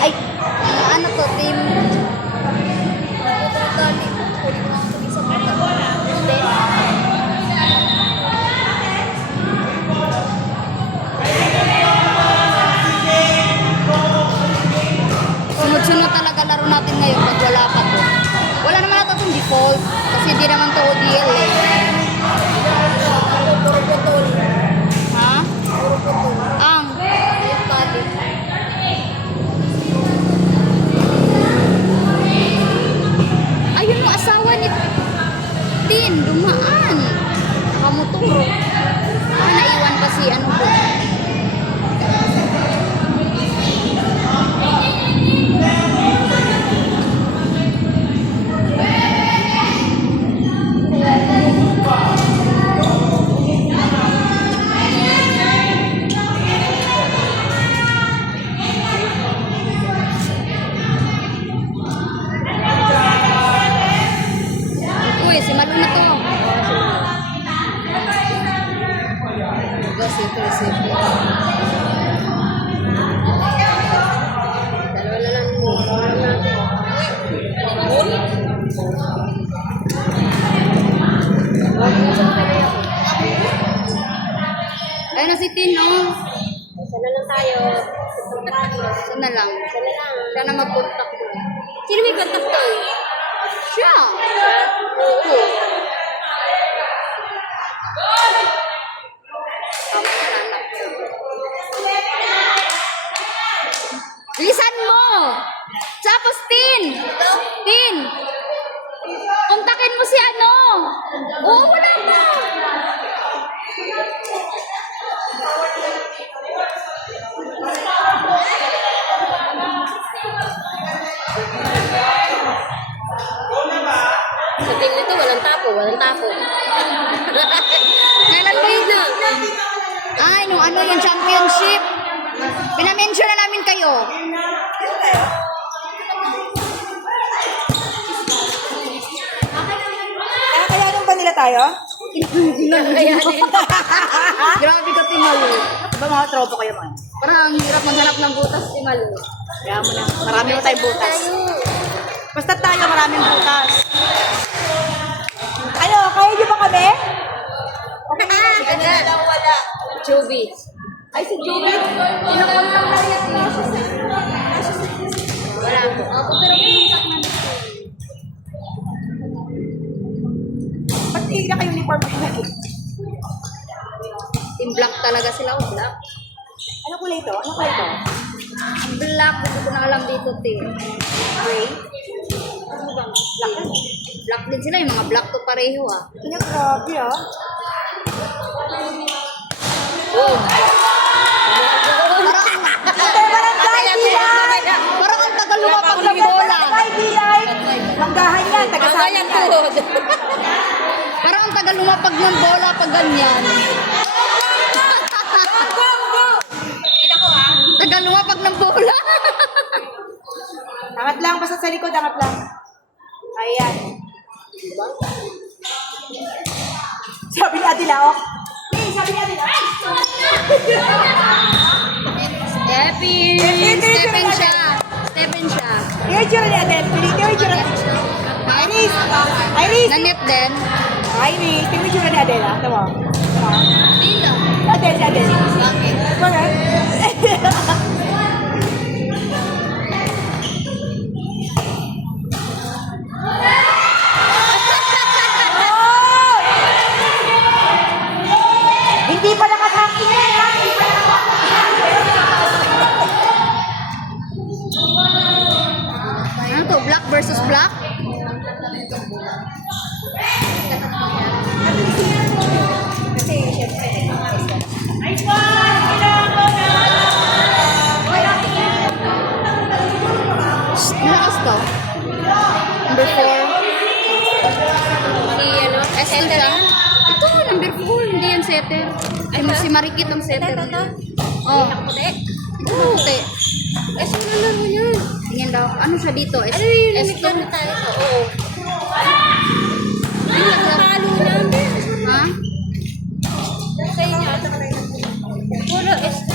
Ay, ano to, team? Totally. Huli ko lang ito sa mga. Sunod-sunod talaga laro natin ngayon pag wala pa to. Wala naman natin itong default kasi hindi naman to ODL eh. Puro putol. Ha? Puro putol. Ang? Ayun mo, asawa ni Tin, dumaan. Kamuturo. Naiwan pa si ano po. Si Malu na to. Dalawa na lang mo. Ayun na si Tin, no? Sana lang tayo. Sana lang. Sana mag-contact ko. Sino may contact to? Siya. Oo. Bilisan mo! Tapos, Tin! Tin! Kontakin mo si ano! Oo, wala na! Sa team nito, walang tapo. Kailan ba yun na? Ay, nung ano yung championship. Pinamention na namin kayo. Kaya nung ba nila tayo? Grabe ka, Timalu. Diba mga tropa kayo man? Parang ang hirap maghanap ng butas, Timalu. Kaya mo na, marami mo tayong butas. Basta tayo, maraming butas. Ano, kaya niyo ba kami? Okay na, Ganda. wala. Joby. Ay, si Julie. Pinakontak na rin ito. Wala po. Ako, pero pumuntak na dito. Ba't hindi na kayo uniform ako? Team black talaga sila. Oh, black. Ano kulay ito? Ano kulay ito? Black. Hindi ko na alam dito, team. Gray? Ano bang? Black. Black din sila. Yung mga black to pareho, ah. Kanya, grabe ah. Oh. Parang ang tagal lumapag ng bola. Manggahan yan, taga-sayan yan. Parang ang tagal lumapag ng bola pag ganyan. Tagal lumapag ng bola. Angat lang, basta sa likod, angat lang. Ayan. Sabi ni Ate Laok. Hey, sabi ni Ate Laok. Stephen siya. Yung itsura ni Ate. Yung itsura ni Iris. Iris. Nanit din. Iris. Yung itsura ni Adela. Tama. Adela. Bakit? Bakit? Hindi pa nakatracking yan, ha? Hindi pa Ano to? Black versus black? Kasi, syempre, Malakas to. Number 4. Si ano? S2 siya. Ito, number 4. Hindi yan setter. Ay, si Marikit ang setter. Oh. Oo, puti. S2 na laro yan. Tingnan daw. Ano siya dito? Ano yun? S2 na tayo. Oo. Ay, nagkakalo namin. Ha? Sa inyo. Puro S2.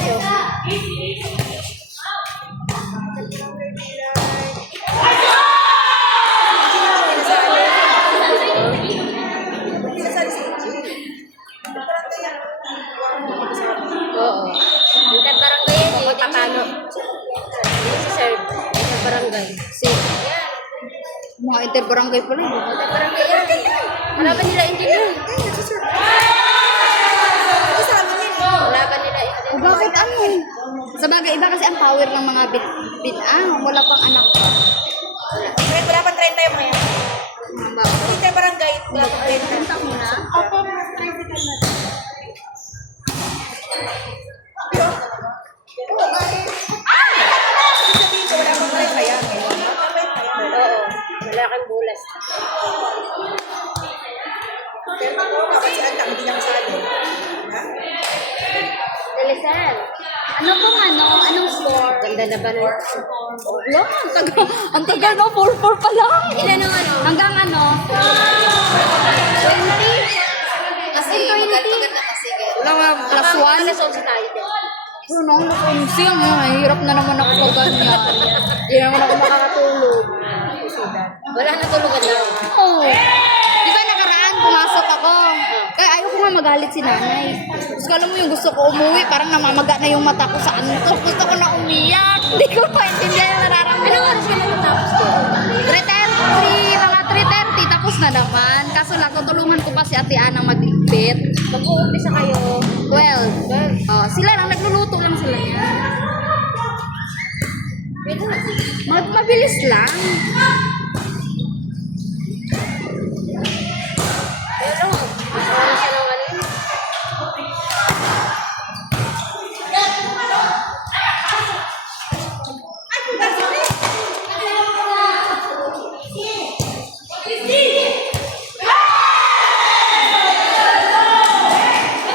barangay. Si mga interbarangay pala. Barangay yan. Halaban nila engineer. Halaban nila engineer. O bakit ano? Sa bagay, iba kasi ang power ng mga wala pang anak pa. Wala pang 30 yung ngayon. Mga Hindi barangay, wala pang 30. bata muna. Opo, mas 30 na. Sabihin ko, wala pang 30 yan. Oo. Malaking bulas. Pero ako, kapag si Anta, hindi niya masali. Ha? Dalisan. Ano pong anong score? Ganda na ba nun? Wala, ang tagal no, 4-4 pa lang. Ilan ang ano? Hanggang ano? 20? Kasi, maganda kasi. Wala nga, plus 1. Alas 11 tayo din. Ano, nakunsing. Hirap na naman ako pag ganyan. Hindi naman ako makakatulog. Wala na tulugan daw. Oo. Di ba nakaraan, pumasok ako. Kaya ayaw ko nga magalit si nanay. Tapos alam mo yung gusto ko umuwi, parang namamaga na yung mata ko sa ano to. Gusto ko na umiyak. Hindi ko maintindihan yung nararamdaman. Anong oras ka na natapos doon? 3:30, mga 3:30, tapos na naman. Kaso lang, tutulungan ko pa si Ate Anang magligpit. Mag-uumpisa kayo. 12. Oh, sila lang, nagluluto lang sila yan. Mabilis lang. Pero, oras ka ng ano yun.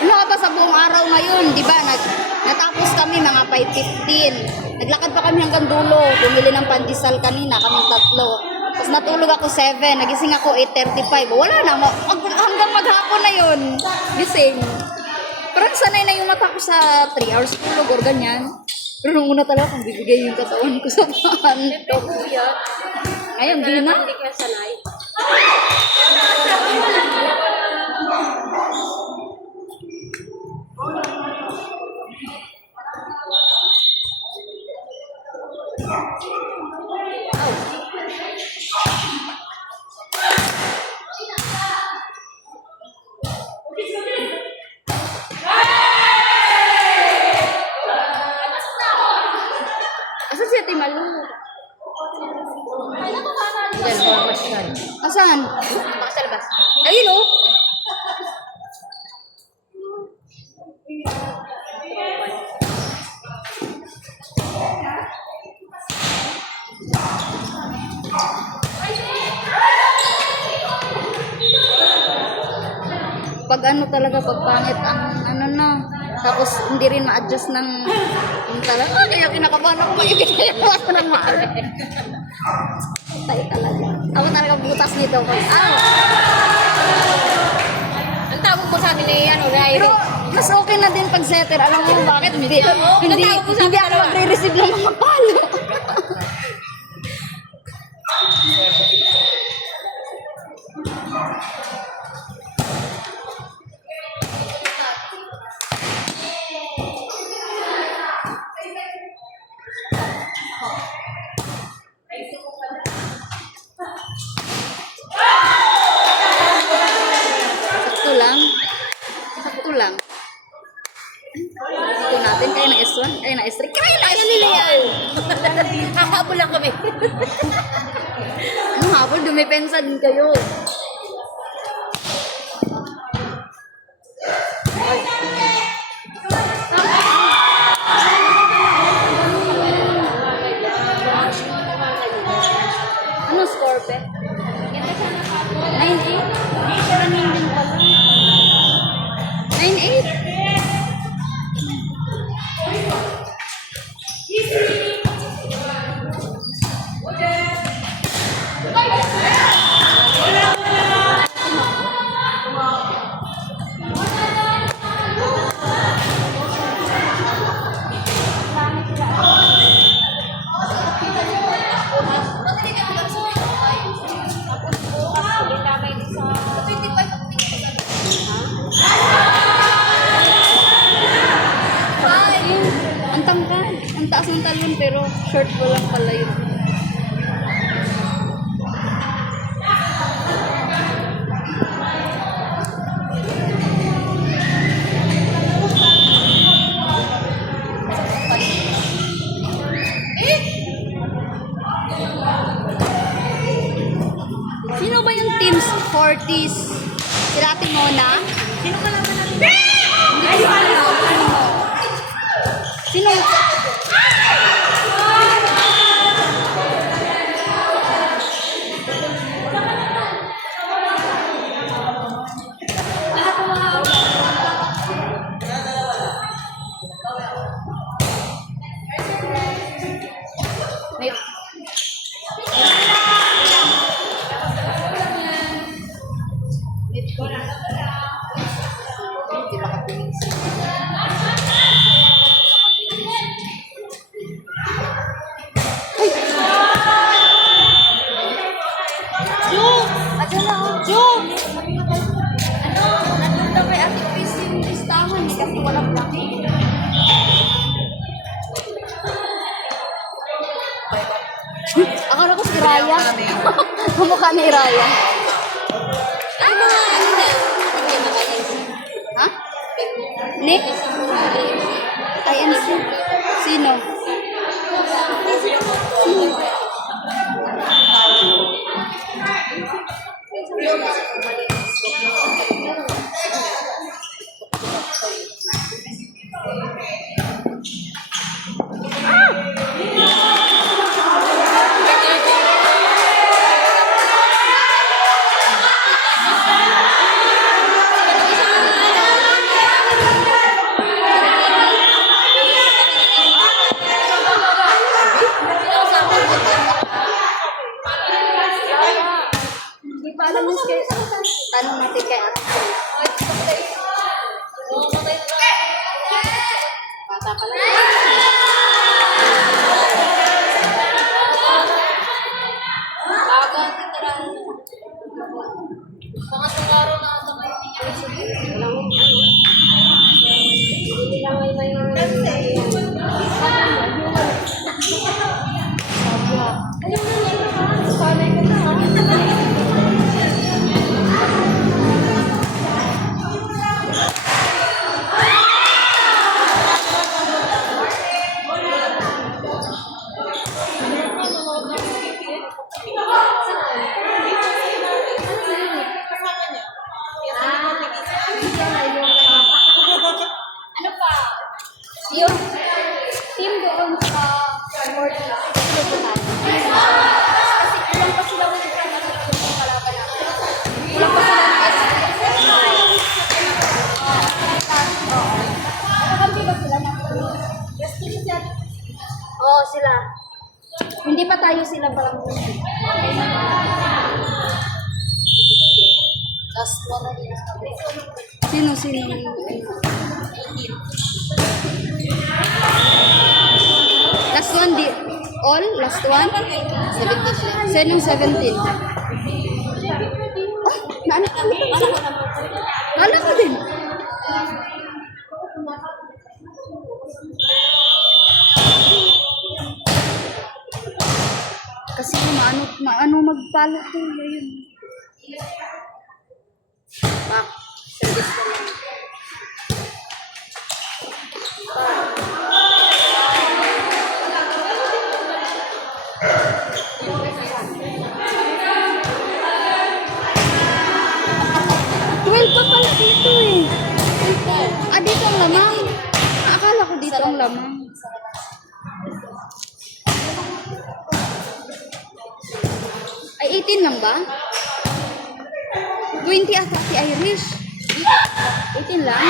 Ano ka ba sa buong araw ngayon, di ba? Natapos kami mga 5:15. Naglakad pa kami hanggang dulo. Bumili ng pandesal kanina, kaming tatlo. Tapos natulog ako 7. Nagising ako 8:35. Wala na. Hanggang maghapon na yun. Gising. Parang sanay na yung mata ko sa 3 hours tulog or ganyan. Pero nung una talaga kung bibigay yung katawan ko sa Siyempre, panto. kuya. Ngayon, di na. Hindi ka sanay. Asan si Ate Malu? Dahil mga masyal. Asan? Baka sa labas. Ayun oh. Pag ano talaga, pag pangit ang ano na, tapos hindi rin ma-adjust ng yung talaga, kaya kinakabahan ako, maibigay ako ng maari. Tayo talaga. Ako talaga butas nito. Ang tawag ko sa akin na yan, Ray. Pero mas okay na din pag setter. Alam mo bakit? Hindi natawag ko sa hindi ako magre-receive ng mga palo. Sakto lang. Sakto lang. Ito natin, kaya na S1, kaya na S3, kaya na S4. Nila yan. Hahabol lang kami. Ano habol, dumipensa din kayo. Ano score, pe? 9-8? Parang din pala. 9-8? Ang tangkad. Ang taas ng talon pero short ko lang pala yun. Teams 40s. Sila Ate Mona. Sino ka naman natin? Sino? May- Adyan na, oh. Joe! Ano, nandun daw kay Ate Chris yung listahan eh, kasi walang laki. Akala ko si Raya. Kamukha ni Raya. Ay, mga ano na. Okay, mga Ha? Nick? INC. Sino? Hindi pa alam yung skate. Tanong natin kay Ate Chris. Bata pa lang. Ano pa? Yung team doon sa board na pinupuntahan. Kasi kulang pa sila with yung kalaban natin. Kulang pa sila ng Nakakampi ba sila ng Oo, sila. Hindi pa tayo sila parang last one na din. Sino? Last one, di all? Last one? 17. Sinong 17? Oh, naanak ko. Alam ko din. Kasi maano magpala to. Ayun. Back. Service ko lang. Pa pala dito eh. Dito ang lamang. Akala ko dito ang lamang. Ay, 18 lang ba? 20 ata si Irish. 18 lang?